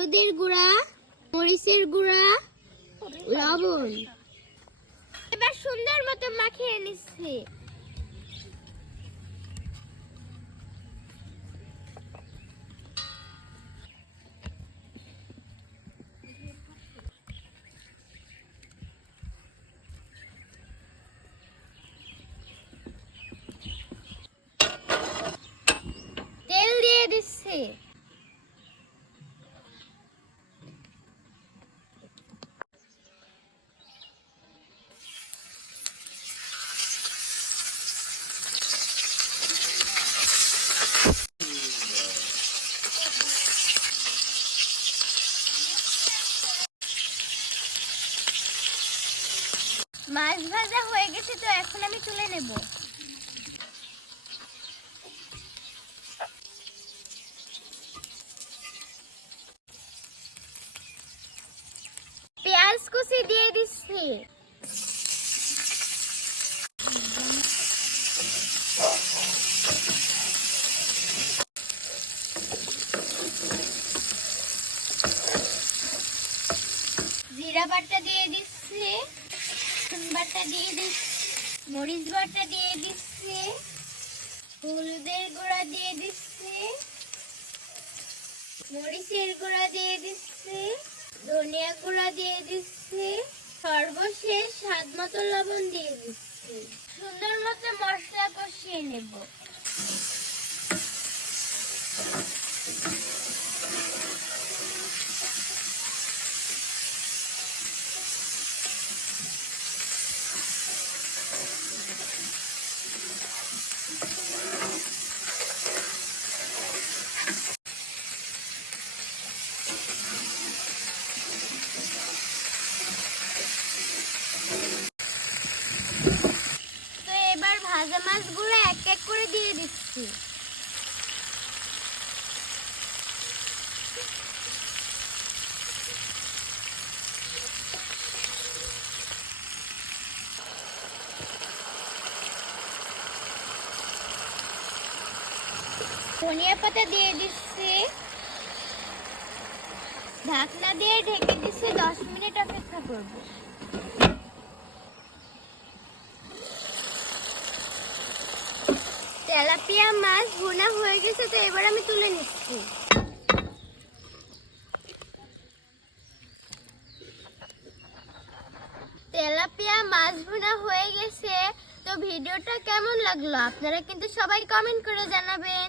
হলুদের গুঁড়া মরিচের গুঁড়া লবণ। এবার সুন্দর মতো মাখিয়ে নিচ্ছি। তেল দিয়ে মাছ ভাজা হয়ে গেছে তো এখন আমি তুলে নেব। পেঁয়াজ কুচি দিয়ে দিচ্ছি। জিরা বাটা দিয়ে দিচ্ছি। রসুন বাটা দিয়ে দিচ্ছি মরিচ বাটা দিয়ে দিচ্ছি হলুদের গুঁড়া দিয়ে দিচ্ছি মরিচের গুঁড়া দিয়ে দিচ্ছি ধনিয়া গুঁড়া দিয়ে দিচ্ছি সর্বশেষ স্বাদ মতো লবণ দিয়ে দিচ্ছি সুন্দর মতো মশলা কষিয়ে নেব তো এবার ভাজা মাছগুলো এক এক করে দিয়ে দিচ্ছি ধনিয়া পাতা দিয়ে দিচ্ছি। ঢাকনা দিয়ে ঢেকে দিচ্ছি, দশ মিনিট অপেক্ষা করব। তেলাপিয়া মাছ ভুনা হয়ে গেছে, তো এবার আমি তুলে নিচ্ছি। তেলাপিয়া মাছ ভুনা হয়ে গেছে, তো ভিডিওটা কেমন লাগল? আপনারা কিন্তু সবাই কমেন্ট করে জানাবেন।